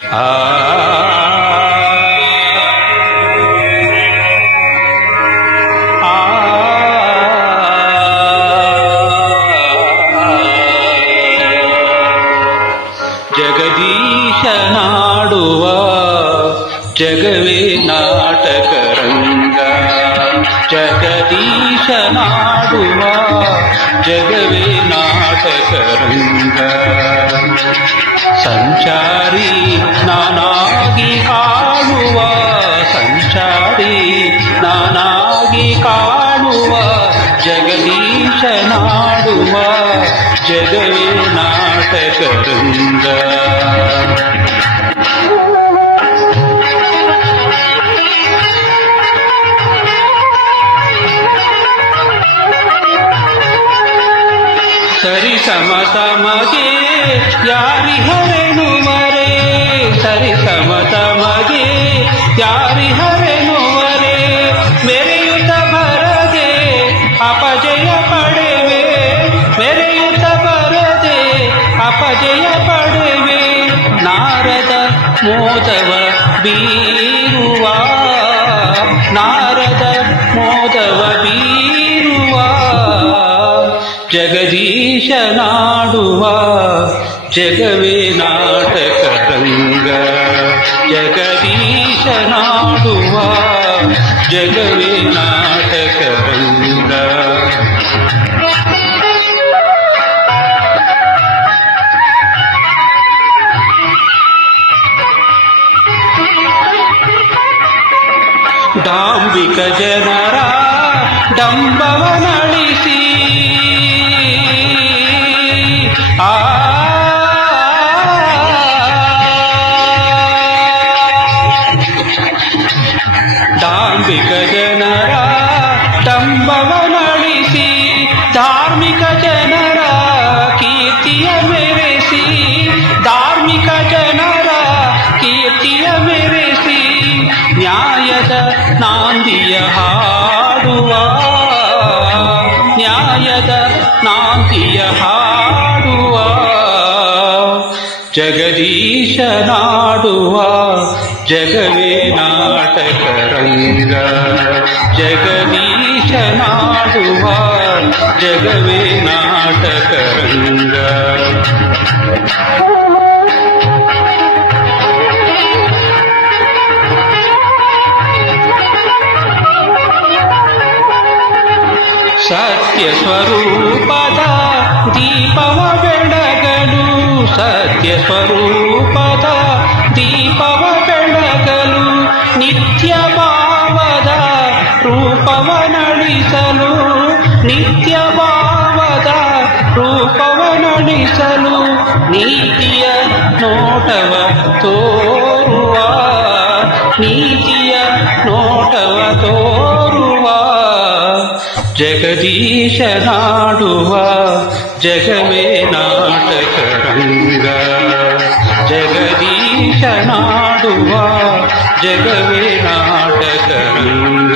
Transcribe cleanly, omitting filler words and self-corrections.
ಆ ಜಗದೀಶನಾಡುವ ಜಗವೇ ನಾಟಕರಂಗ, ಜಗದೀಶನಾಡುವ ಜಗವೇ ನಾಟಕರಂಗ. ಸಂಚಾರಿ ನಾನಾಗಿ ಕಾಣುವ, ಸಂಚಾರಿ ನಾನಾಗಿ ಕಾಣುವ ಜಗದೀಶನಾಡುವ ಜಗವೇ ನಾಟಕರಂಗ. ಸರಿ ಸಮ ತಮಗೆ ಯಾರಿಹರೆನುವರೆ, ಸರಿ ಸಮ ತಮಗೆ ಯಾರಿಹರೆನುವರೆ. ಮೆರೆಯುತ್ತ ಬರದೆ ಅಪಜಯ ಪಡೆವೆ, ಮೆರೆಯುತ್ತ ಬರದೆ ಅಪಜಯ ಪಡೆವೆ. ನಾರದ ಮೋದವ ಬೀರುವ, ನಾರದ ಮೋದವ ಬೀರುವ ಜಗದೀಶನಾಡುವ ಜಗವೇ ನಾಟಕರಂಗ, ಜಗದೀಶನಾಡುವ ಜಗವೇ ನಾಟಕರಂಗ. ಡಾಂಬಿಕ ಜನರ ಡಂಬವನಳಿಸಿ, ಡಾಂಬಿಕ ಜನರ ಡಂಬವನಳಿಸಿ, ಧಾರ್ಮಿಕ ಜನರ ಕೀರ್ತಿಯ ಮೆರೆಸಿ, ಧಾರ್ಮಿಕ ಜನರ ಕೀರ್ತಿಯ ಮೆರೆಸಿ. ನ್ಯಾಯದ ನಾಂದಿಯ ಹಾಡುವ, ನ್ಯಾಯದ ನಾಂದಿಯ ಹಾಡುವ ಜಗದೀಶನಾಡುವ ಜಗವೇ ನಾಟಕರಂಗ, ಜಗದೀಶನಾಡುವ ಜಗವೇ ನಾಟಕರಂಗ. ಸತ್ಯ ಸ್ವರೂಪದ ದೀಪವ ಬೆಳಗಲು, ಸತ್ಯ ಸ್ವರೂಪದ ದೀಪವ ಬೆಳಗಲು. ನಿತ್ಯ ಭಾವದ ರೂಪವ ನಳಿಸಲು, ನಿತ್ಯ ಭಾವದ ರೂಪವ ನಳಿಸಲು. ನೀತಿಯ ನೋಟವ ತೋರುವ, ನೀತಿಯ ನೋಟವ ತೋರುವ ಜಗದೀಶನಾಡುವ ಜಗವೇ ನಾಟಕರಂಗ, ಜಗದೀಶನಾಡುವ ಜಗವೇ ನಾಟಕರಂಗ.